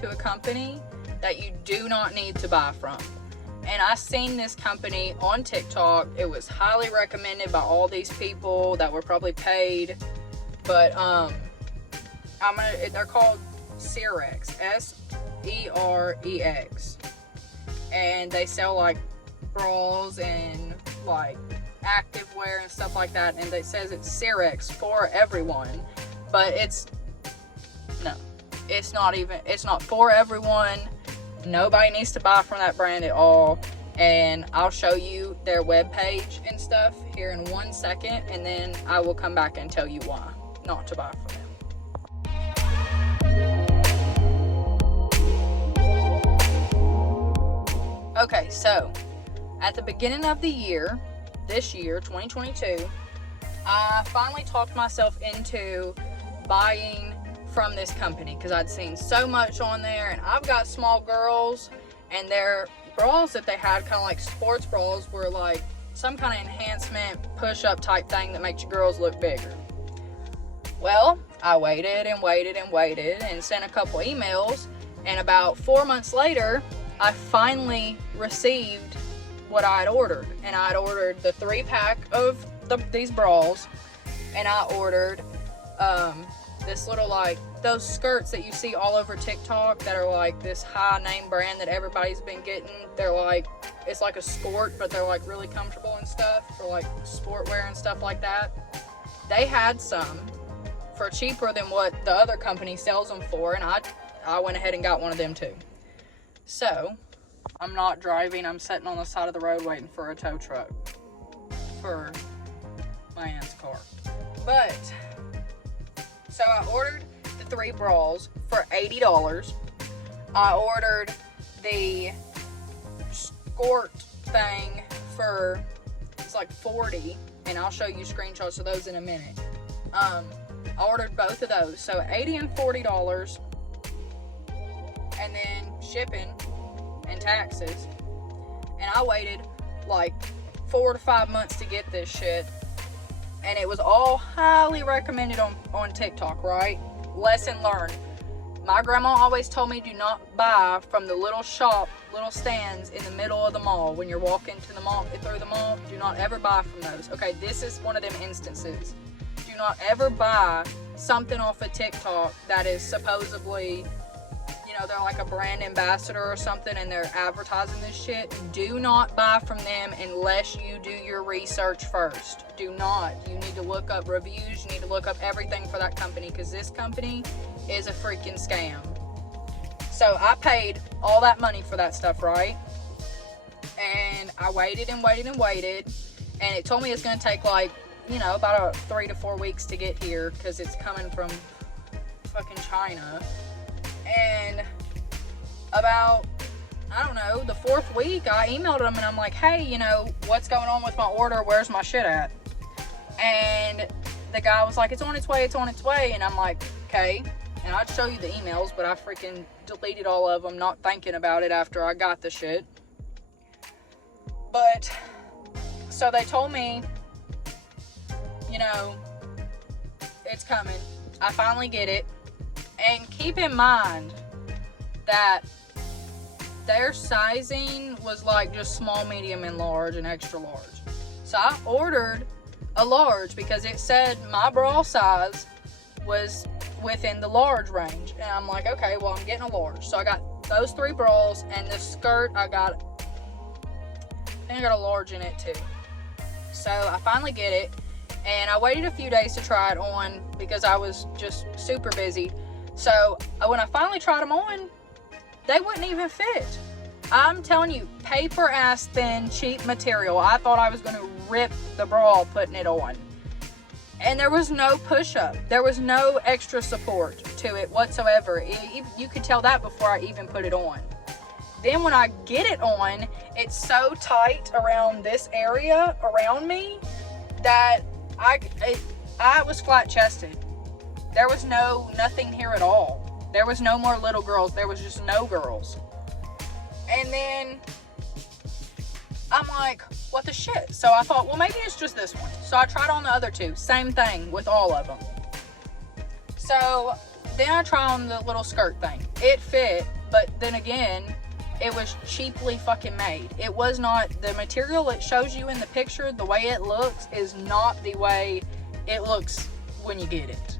to a company that you do not need to buy from. And I seen this company on TikTok. It was highly recommended by all these people that were probably paid. But they're called Serx, Serex. And they sell like bras and like activewear and stuff like that. And it says it's Serx for everyone. But it's not for everyone. Nobody needs to buy from that brand at all. And I'll show you their webpage and stuff here in 1 second, and then I will come back and tell you why not to buy from them. Okay, so at the beginning of the year, this year, 2022, I finally talked myself into buying from this company because I'd seen so much on there, and I've got small girls, and their bras that they had, kind of like sports bras, were like some kind of enhancement push-up type thing that makes your girls look bigger. Well, I waited and sent a couple emails, and about 4 months later I finally received what I had ordered. And I had ordered the 3-pack of these bras, and I ordered this little, like, those skirts that you see all over TikTok that are like this high name brand that everybody's been getting. They're like, it's like a skort, but they're like really comfortable and stuff for like sportwear and stuff like that. They had some for cheaper than what the other company sells them for, and I went ahead and got one of them too. So I'm not driving, I'm sitting on the side of the road waiting for a tow truck for my aunt's car. But so I ordered the 3 bras for $80. I ordered the skort thing for, it's like $40, and I'll show you screenshots of those in a minute. I ordered both of those, so $80 and $40, and then shipping and taxes. And I waited like 4 to 5 months to get this shit. And it was all highly recommended on TikTok, right? Lesson learned. My grandma always told me do not buy from the little stands in the middle of the mall. When you're walking to the mall, through the mall, do not ever buy from those. Okay, this is one of them instances. Do not ever buy something off of TikTok that is supposedly, you know, they're like a brand ambassador or something, and they're advertising this shit. Do not buy from them unless you do your research first. Do not. You need to look up reviews. You need to look up everything for that company, because this company is a freaking scam. So I paid all that money for that stuff, right? And I waited, and it told me it's going to take like, you know, about 3 to 4 weeks to get here, because it's coming from fucking China. And about, I don't know, the 4th week, I emailed them and I'm like, hey, you know, what's going on with my order? Where's my shit at? And the guy was like, it's on its way. And I'm like, okay. And I'd show you the emails, but I freaking deleted all of them, not thinking about it after I got the shit. But, so they told me, you know, it's coming. I finally get it. And keep in mind that their sizing was like just small, medium, and large, and extra large. So I ordered a large because it said my bra size was within the large range. And I'm like, okay, well, I'm getting a large. So I got those 3 bras, and the skirt I think I got a large in it too. So I finally get it, and I waited a few days to try it on because I was just super busy. So when I finally tried them on, they wouldn't even fit. I'm telling you, paper ass thin, cheap material. I thought I was going to rip the bra putting it on. And there was no push-up. There was no extra support to it whatsoever. You could tell that before I even put it on. Then when I get it on, it's so tight around this area around me that I was flat-chested. There was nothing here at all. There was no more little girls. There was just no girls. And then I'm like, what the shit? So I thought, well, maybe it's just this one. So I tried on the other 2. Same thing with all of them. So Then I tried on the little skirt thing. It fit, but then again, it was cheaply fucking made. It was not, the material it shows you in the picture, the way it looks is not the way it looks when you get it.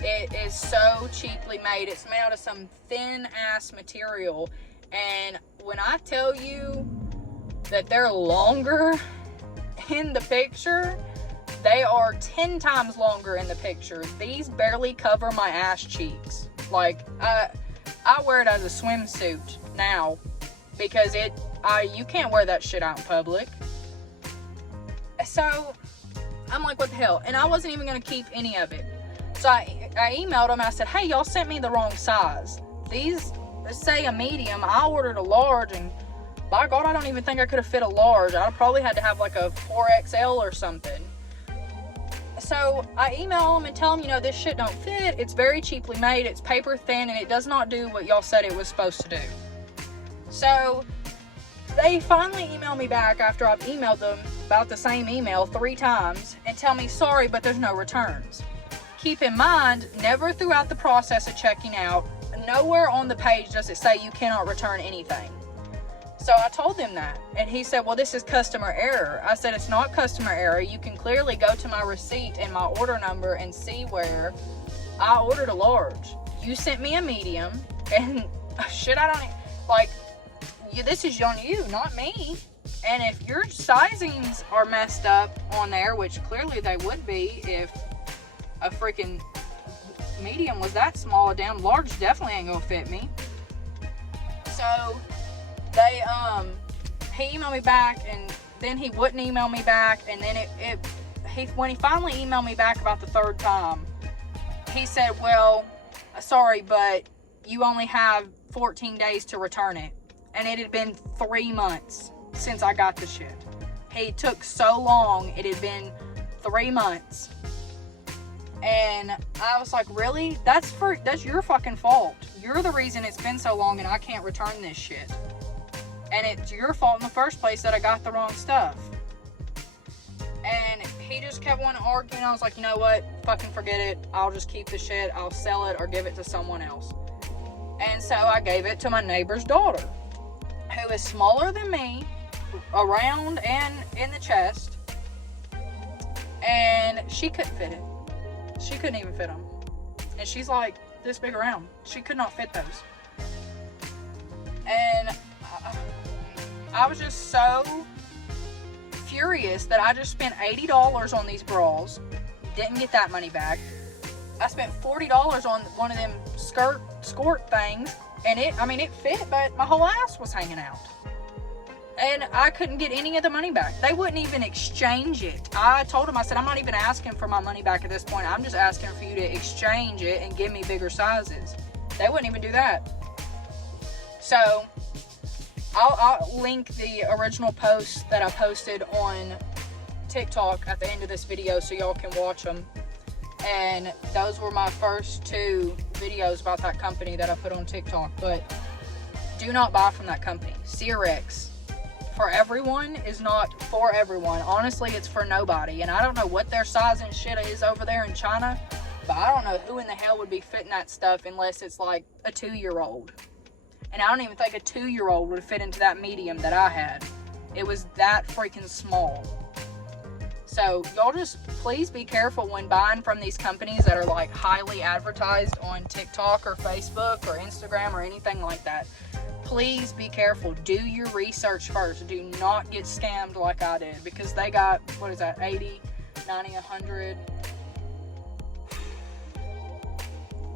It is so cheaply made. It's made out of some thin ass material. And when I tell you that they're longer in the picture, they are 10 times longer in the picture. These barely cover my ass cheeks. Like, I wear it as a swimsuit now because you can't wear that shit out in public. So I'm like, what the hell? And I wasn't even going to keep any of it. So I emailed them and I said, hey, y'all sent me the wrong size. These say a medium. I ordered a large, and by God, I don't even think I could have fit a large. I probably had to have like a 4XL or something. So I email them and tell them, this shit don't fit. It's very cheaply made. It's paper thin, and it does not do what y'all said it was supposed to do. So they finally email me back after I've emailed them about the same email 3 times and tell me, sorry, but there's no returns. Keep in mind, never throughout the process of checking out, nowhere on the page does it say you cannot return anything. So I told him that, and he said, well, this is customer error. I said, it's not customer error. You can clearly go to my receipt and my order number and see where I ordered a large. You sent me a medium, and shit, I don't, like, this is on you, not me. And if your sizings are messed up on there, which clearly they would be if a freaking medium was that small, a damn large definitely ain't gonna fit me. So they he emailed me back, and then he wouldn't email me back, and then when he finally emailed me back about the 3rd time, he said, well, sorry, but you only have 14 days to return it. And it had been 3 months since I got the shit. It took so long. It had been 3 months. And I was like, really? That's your fucking fault. You're the reason it's been so long and I can't return this shit. And it's your fault in the first place that I got the wrong stuff. And he just kept wanting to argue, and I was like, you know what? Fucking forget it. I'll just keep the shit. I'll sell it or give it to someone else. And so I gave it to my neighbor's daughter, who is smaller than me, around and in the chest. And she couldn't fit it. She couldn't even fit them. And she's like this big around. She could not fit those. And I was just so furious that I just spent $80 on these bras. Didn't get that money back. I spent $40 on one of them skirt things. And it fit, but my whole ass was hanging out. And I couldn't get any of the money back. They wouldn't even exchange it. I told them, I said, I'm not even asking for my money back at this point. I'm just asking for you to exchange it and give me bigger sizes. They wouldn't even do that. So I'll link the original post that I posted on TikTok at the end of this video so y'all can watch them. And those were my first 2 videos about that company that I put on TikTok. But do not buy from that company. Serx for everyone is not for everyone. Honestly, it's for nobody. And I don't know what their size and shit is over there in China, but I don't know who in the hell would be fitting that stuff unless it's like a 2-year-old. And I don't even think a 2-year-old would fit into that medium that I had. It was that freaking small. So y'all just please be careful when buying from these companies that are like highly advertised on TikTok or Facebook or Instagram or anything like that. Please be careful. Do your research first. Do not get scammed like I did, because they got, what is that, 80, 90, 100.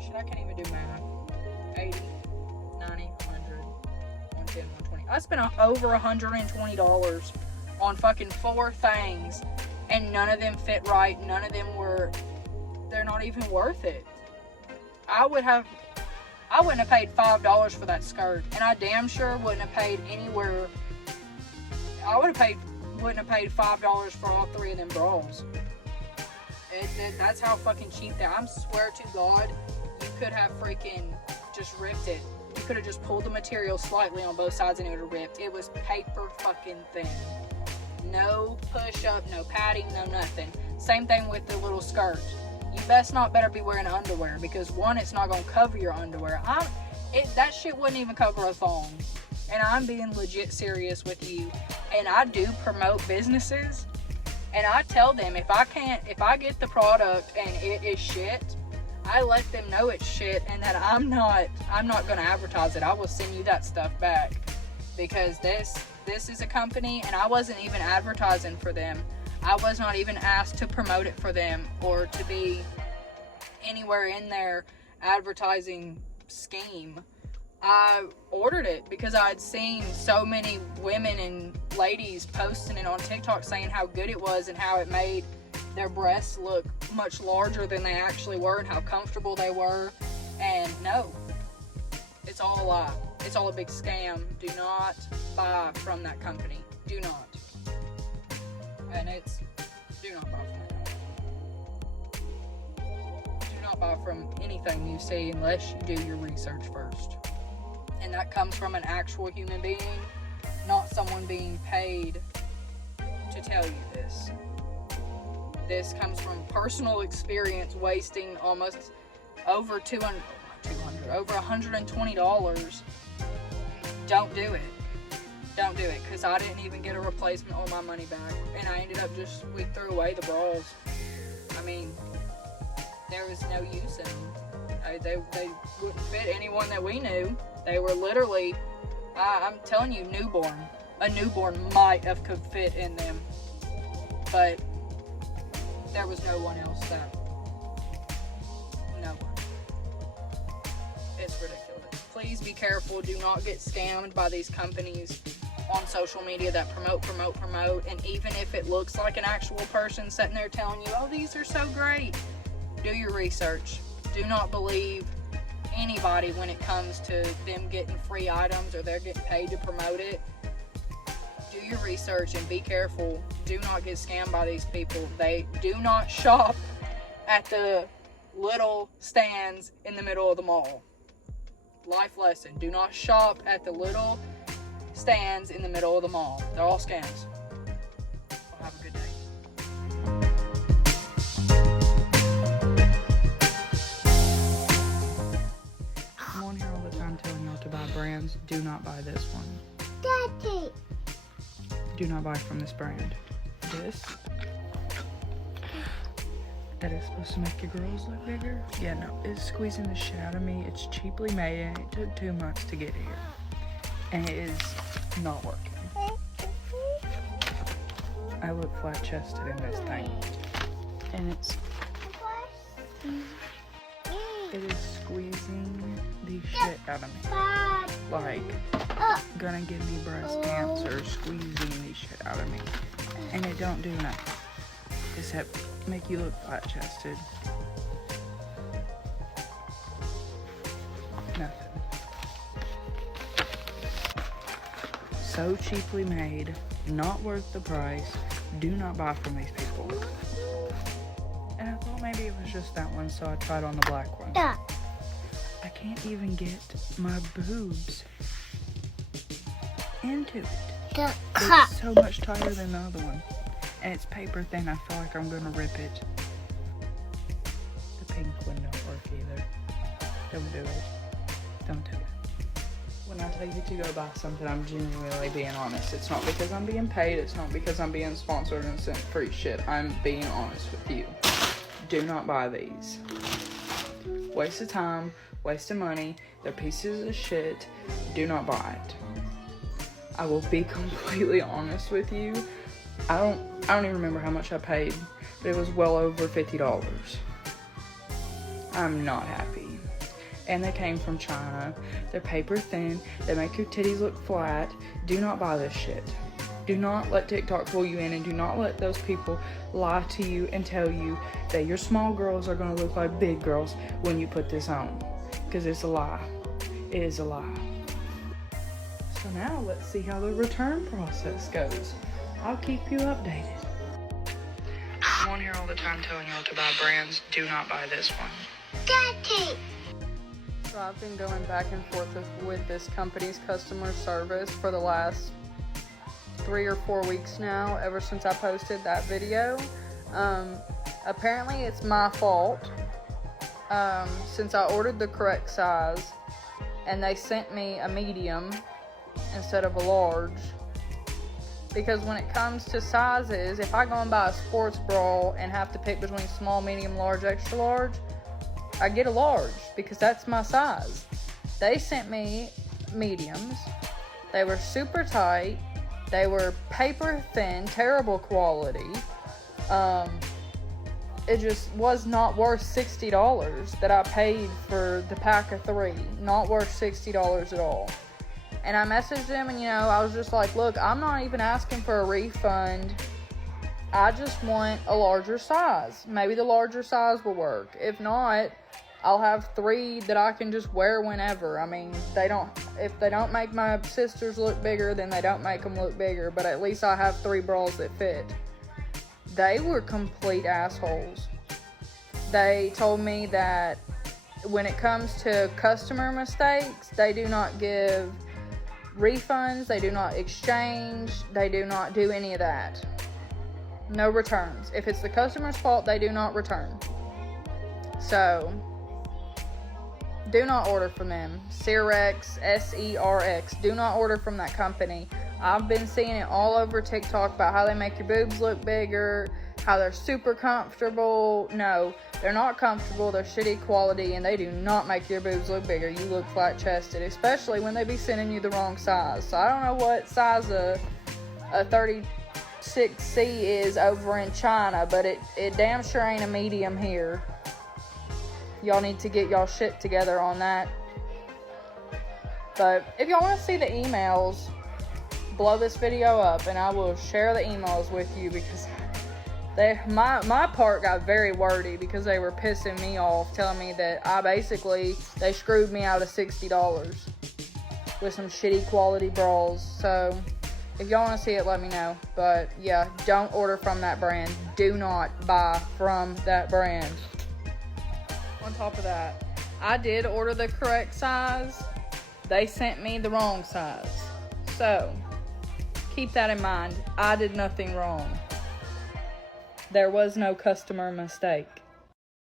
Shit, I can't even do math. 80, 90, 100, 110, 120. I spent over $120 on fucking 4 things, and none of them fit right. None of them they're not even worth it. I wouldn't have paid $5 for that skirt, and I damn sure wouldn't have paid anywhere. I wouldn't have paid $5 for all 3 of them bras. That's how fucking cheap that. I swear to God, you could have freaking just ripped it. You could have just pulled the material slightly on both sides and it would have ripped. It was paper fucking thin. No push up, no padding, no nothing. Same thing with the little skirt. you best not better be wearing underwear, because one, it's not going to cover your underwear. That shit wouldn't even cover a thong. And I'm being legit serious with you. And I do promote businesses, and I tell them if I get the product and it is shit, I let them know it's shit, and that I'm not going to advertise it. I will send you that stuff back, because this is a company, and I wasn't even advertising for them. I was not even asked to promote it for them or to be anywhere in their advertising scheme. I ordered it because I had seen so many women and ladies posting it on TikTok saying how good it was and how it made their breasts look much larger than they actually were and how comfortable they were. And no, it's all a lie. It's all a big scam. Do not buy from that company. Do not. And do not buy from that company. Do not buy from anything you see unless you do your research first. And that comes from an actual human being, not someone being paid to tell you this. This comes from personal experience, wasting almost over over $120. Don't do it. Don't do it, because I didn't even get a replacement or my money back. And I ended up we threw away the bras. I mean, there was no use in them. They wouldn't fit anyone that we knew. They were literally, I'm telling you, newborn. A newborn might have could fit in them. But there was no one else that, no one. It's ridiculous. Please be careful. Do not get scammed by these companies on social media that promote. And even if it looks like an actual person sitting there telling you, oh, these are so great, do your research. Do not believe anybody when it comes to them getting free items or they're getting paid to promote it. Do your research and be careful. Do not get scammed by these people. They do not shop at the little stands in the middle of the mall. Life lesson. Do not shop at the little stands in the middle of the mall. They're all scams. Well, have a good day. I'm on here all the time telling y'all to buy brands. Do not buy this one. Daddy. Do not buy from this brand. This. That is supposed to make your girls look bigger. Yeah, no, it's squeezing the shit out of me. It's cheaply made and it took 2 months to get here. And it is not working. I look flat chested in this thing. And it is squeezing the shit out of me. Like, gonna give me breast cancer, squeezing the shit out of me. And it don't do nothing except make you look flat chested. Nothing. So cheaply made, not worth the price. Do not buy from these people. And I thought maybe it was just that one, so I tried on the black one. Yeah. I can't even get my boobs into it. It's so much tighter than the other one. And it's paper thin. I feel like I'm gonna rip it. The pink one don't work either. Don't do it. Don't do it. When I tell you to go buy something, I'm genuinely being honest. It's not because I'm being paid. It's not because I'm being sponsored and sent free shit. I'm being honest with you. Do not buy these. Waste of time. Waste of money. They're pieces of shit. Do not buy it. I will be completely honest with you. I don't even remember how much I paid, but it was well over $50. I'm not happy. And they came from China. They're paper thin. They make your titties look flat. Do not buy this shit. Do not let TikTok fool you in, and do not let those people lie to you and tell you that your small girls are going to look like big girls when you put this on. Because it's a lie. It is a lie. So now let's see how the return process goes. I'll keep you updated. I'm on here all the time telling y'all to buy brands. Do not buy this one. Daddy. So I've been going back and forth with this company's customer service for the last 3 or 4 weeks now, ever since I posted that video. Apparently it's my fault, since I ordered the correct size and they sent me a medium instead of a large. Because when it comes to sizes, if I go and buy a sports bra and have to pick between small, medium, large, extra large, I get a large because that's my size. They sent me mediums. They were super tight. They were paper thin, terrible quality. It just was not worth $60 that I paid for the pack of 3. Not worth $60 at all. And I messaged them and, I was just like, look, I'm not even asking for a refund. I just want a larger size. Maybe the larger size will work. If not, I'll have 3 that I can just wear whenever. I mean, if they don't make my sisters look bigger, then they don't make them look bigger. But at least I have 3 bras that fit. They were complete assholes. They told me that when it comes to customer mistakes, they do not give refunds, they do not exchange, they do not do any of that. No returns. If it's the customer's fault, they do not return. So, do not order from them. Serx, S-E-R-X. Do not order from that company. I've been seeing it all over TikTok about how they make your boobs look bigger, how they're super comfortable. No, they're not comfortable. They're shitty quality, and they do not make your boobs look bigger. You look flat-chested, especially when they be sending you the wrong size. So I don't know what size a 36C is over in China, but it damn sure ain't a medium here. Y'all need to get y'all shit together on that. But if y'all want to see the emails, blow this video up and I will share the emails with you, because my part got very wordy because they were pissing me off, telling me that they screwed me out of $60 with some shitty quality bras. So if y'all want to see it, let me know. But yeah, don't order from that brand. Do not buy from that brand. On top of that, I did order the correct size. They sent me the wrong size. So keep that in mind. I did nothing wrong. There was no customer mistake.